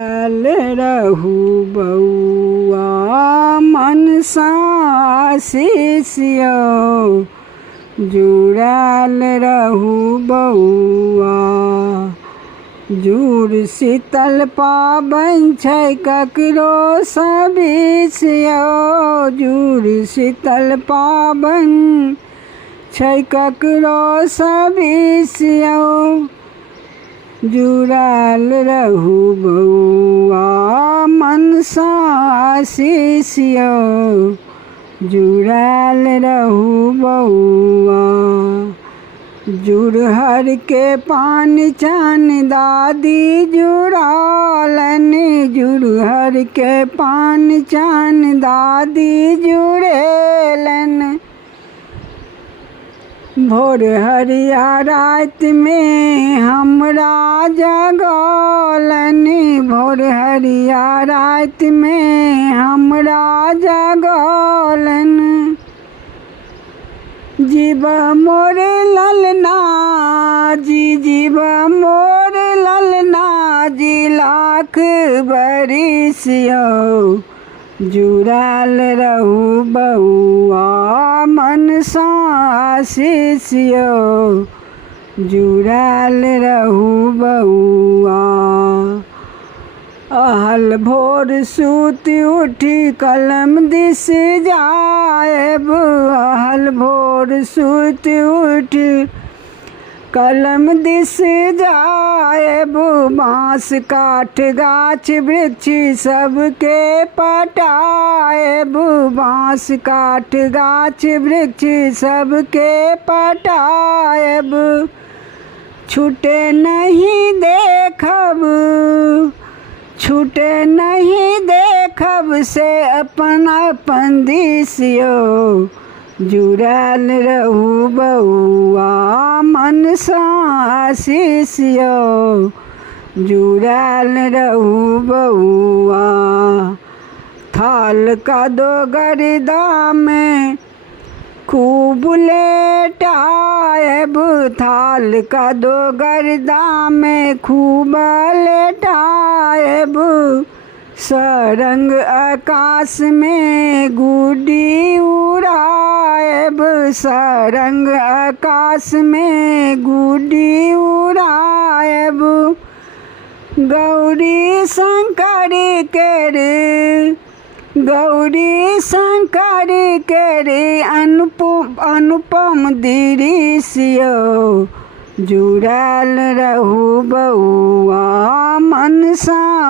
जुड़ल रहू बउआ मनसा शिष्यो, जुड़ल रहू बउआ। जुड़ शीतल पाबनि छै ककरो सबिसियो, जुड़ शीतल पाबनि छै ककरो सबिसियो। जुड़ल रहू बउआ मनसा शिष्यो, जुड़ल रहू बउआ। जुड़हर के पान चान दादी जुड़ालनि, जुड़हर के पान चान दादी जुड़ेलनि। भोर हरिया रात में हमरा जगौलनि, भोर हरिया रात में हमरा जगौलनि। जीव मोर ललना जी, जीव मोर ललना जी लाख बरिसियो, जुड़ल रहू बउआ मनसा शिष्यो, जुड़ल रहू बउआ। अहल भोर सुत उठी कलम दिस जाएब, अहल भोर सुत उठी कलम दिस जाएब। बाँस काठ गाछ वृक्ष सबके पटाएब, बाँस काठ गाछ वृक्ष सबके पटाएब। छूटे नहीं देखब, छूटे नहीं देखब से अपन अपन दिसियो, जुड़ल रहू बउआ मनसा शिष्यो, जुड़ल रहू बउआ। थाल का दो गर्दा में खूब लेटाएब, थाल का दो गर्दा में खूब लेटाएब। सरंग आकाश में गुड्डी उड़ाएब, सरंग आकाश में गुड्डी उड़ाएब। गौरी शंकर केरे, गौरी शंकर केरे अनुपम दृश्यो, जुड़ल रहू बउआ मनसा।